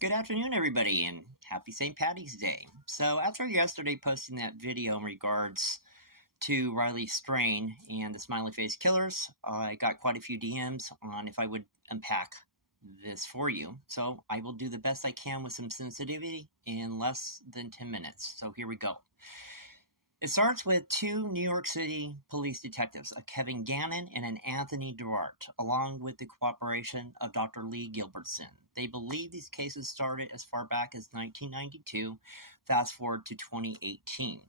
Good afternoon, everybody, and happy St. Patty's Day. So, after yesterday posting that video in regards to Riley Strain and the Smiley Face Killers, I got quite a few DMs on if I would unpack this for you. So, I will do the best I can with some sensitivity in less than 10 minutes. So, here we go. It starts with two New York City police detectives, a Kevin Gannon and an Anthony Duarte, along with the cooperation of Dr. Lee Gilbertson. They believe these cases started as far back as 1992, fast forward to 2018.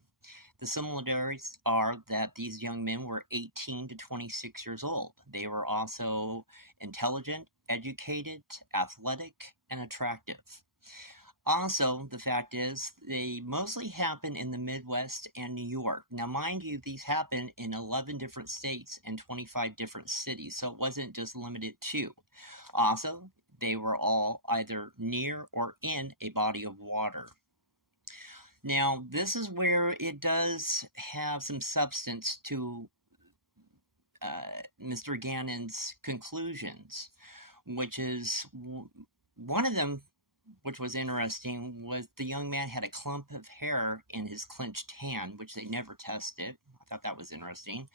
The similarities are that these young men were 18 to 26 years old. They were also intelligent, educated, athletic, and attractive. Also, the fact is, they mostly happen in the Midwest and New York. Now, mind you, these happen in 11 different states and 25 different cities, so it wasn't just limited to. Also, they were all either near or in a body of water. Now, this is where it does have some substance to Mr. Gannon's conclusions, which is one of them, which was interesting, was the young man had a clump of hair in his clenched hand, which they never tested. I thought that was interesting.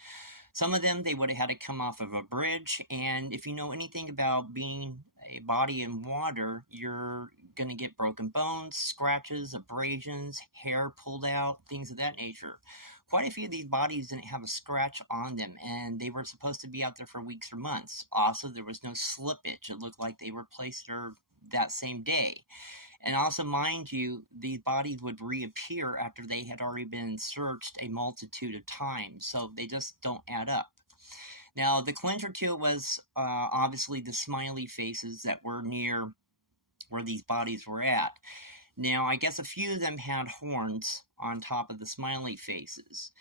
Some of them, they would have had to come off of a bridge, and if you know anything about being a body in water, you're going to get broken bones, scratches, abrasions, hair pulled out, things of that nature. Quite a few of these bodies didn't have a scratch on them, and they were supposed to be out there for weeks or months. Also, there was no slippage. It looked like they were placed there that same day. And also, mind you, these bodies would reappear after they had already been searched a multitude of times, so they just don't add up. Now, the clincher to it was obviously the smiley faces that were near where these bodies were at. Now, I guess a few of them had horns on top of the smiley faces.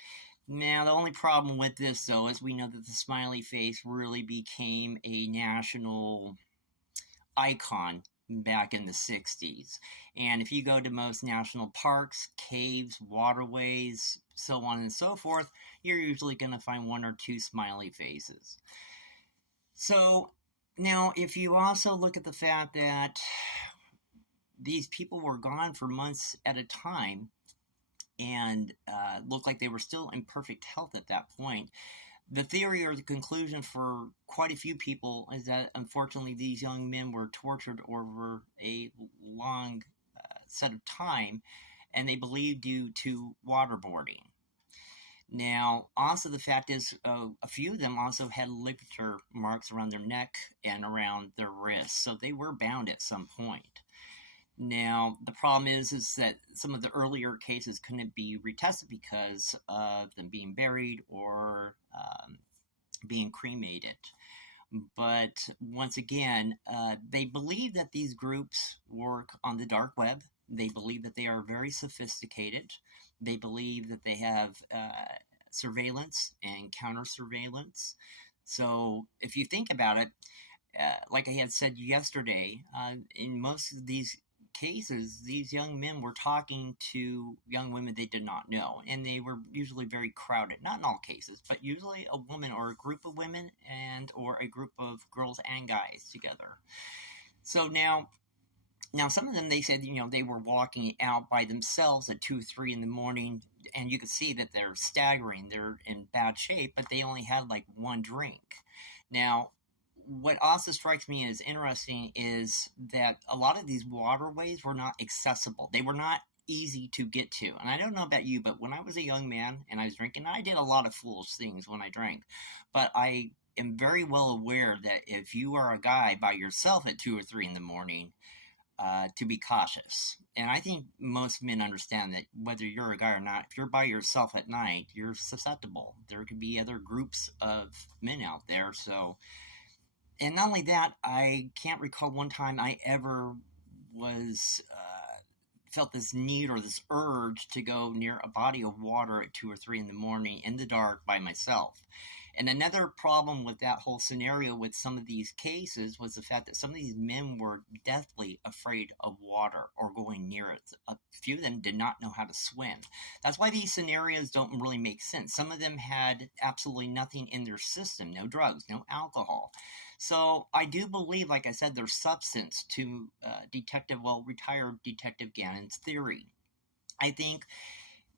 Now, the only problem with this, though, is we know that the smiley face really became a national icon back in the 60s. And if you go to most national parks, caves, waterways, so on and so forth, you're usually going to find one or two smiley faces. So, now, if you also look at the fact that these people were gone for months at a time and looked like they were still in perfect health at that point, the theory or the conclusion for quite a few people is that unfortunately these young men were tortured over a long set of time, and they believe due to waterboarding. Now, also the fact is, a few of them also had ligature marks around their neck and around their wrists, so they were bound at some point. Now, the problem is that some of the earlier cases couldn't be retested because of them being buried or being cremated. But once again, they believe that these groups work on the dark web. They believe that they are very sophisticated. They believe that they have surveillance and counter surveillance. So if you think about it, like I had said yesterday, in most of these cases, these young men were talking to young women they did not know, and they were usually very crowded. Not in all cases, but usually a woman or a group of women and or a group of girls and guys together. So now some of them, they said, they were walking out by themselves at 2, 3 in the morning, and you could see that they're staggering, they're in bad shape, but they only had like one drink. Now, what also strikes me as interesting is that a lot of these waterways were not accessible. They were not easy to get to. And I don't know about you, but when I was a young man and I was drinking, I did a lot of foolish things when I drank. But I am very well aware that if you are a guy by yourself at 2 or 3 in the morning, to be cautious. And I think most men understand that whether you're a guy or not, if you're by yourself at night, you're susceptible. There could be other groups of men out there. So, and not only that, I can't recall one time I ever was felt this need or this urge to go near a body of water at 2 or 3 in the morning in the dark by myself. And another problem with that whole scenario with some of these cases was the fact that some of these men were deathly afraid of water or going near it. A few of them did not know how to swim. That's why these scenarios don't really make sense. Some of them had absolutely nothing in their system, no drugs, no alcohol. So I do believe, like I said, there's substance to retired Detective Gannon's theory. I think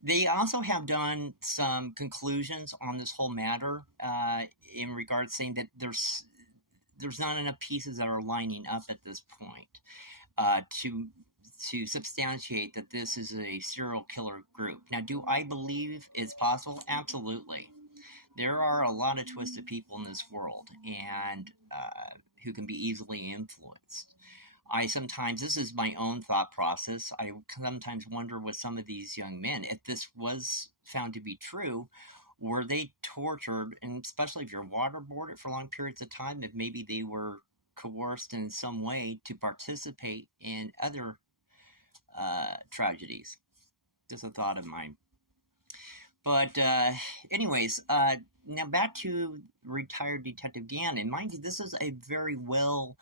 they also have done some conclusions on this whole matter in regards saying that there's not enough pieces that are lining up at this point to substantiate that this is a serial killer group. Now, do I believe it's possible? Absolutely. There are a lot of twisted people in this world, and who can be easily influenced. I sometimes, this is my own thought process, I sometimes wonder with some of these young men, if this was found to be true, were they tortured, and especially if you're waterboarded for long periods of time, if maybe they were coerced in some way to participate in other tragedies. Just a thought of mine. But, anyways, now back to retired Detective Gannon. Mind you, this is a very well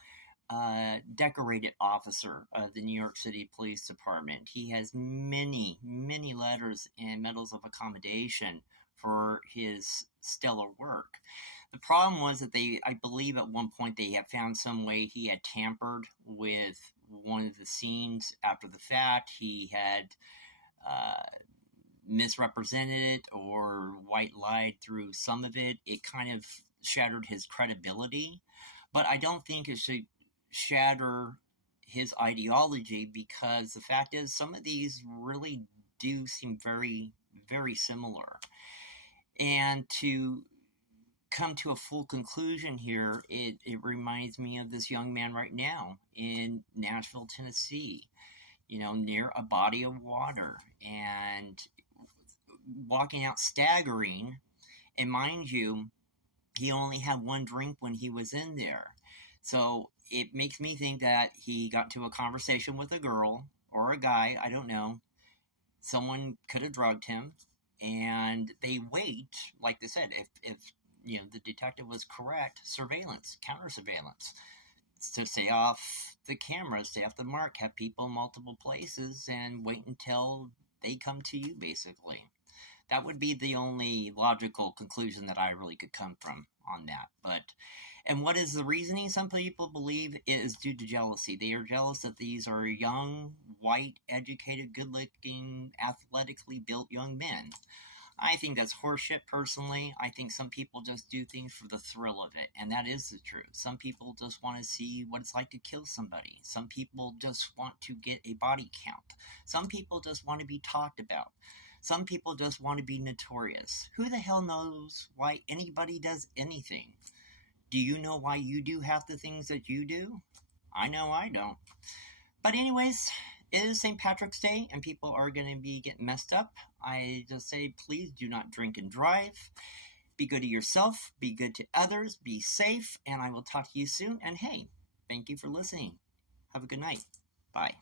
decorated officer of the New York City Police Department. He has many, many letters and medals of accommodation for his stellar work. The problem was that I believe at one point they had found some way he had tampered with one of the scenes after the fact. He had misrepresented it or white lied through some of it. It kind of shattered his credibility. But I don't think it should shatter his ideology, because the fact is some of these really do seem very, very similar. And to come to a full conclusion here, it reminds me of this young man right now in Nashville, Tennessee, near a body of water and walking out staggering. And mind you, he only had one drink when he was in there. So it makes me think that he got into a conversation with a girl or a guy, I don't know. Someone could have drugged him, and they wait, like they said, if the detective was correct, surveillance, counter surveillance. So stay off the camera, stay off the mark, have people in multiple places, and wait until they come to you, basically. That would be the only logical conclusion that I really could come from on that. And what is the reasoning? Some people believe it is due to jealousy. They are jealous that these are young, white, educated, good-looking, athletically built young men. I think that's horseshit, personally. I think some people just do things for the thrill of it, and that is the truth. Some people just want to see what it's like to kill somebody. Some people just want to get a body count. Some people just want to be talked about. Some people just want to be notorious. Who the hell knows why anybody does anything? Do you know why you do half the things that you do? I know I don't. But anyways, it is St. Patrick's Day, and people are going to be getting messed up. I just say, please do not drink and drive. Be good to yourself. Be good to others. Be safe. And I will talk to you soon. And hey, thank you for listening. Have a good night. Bye.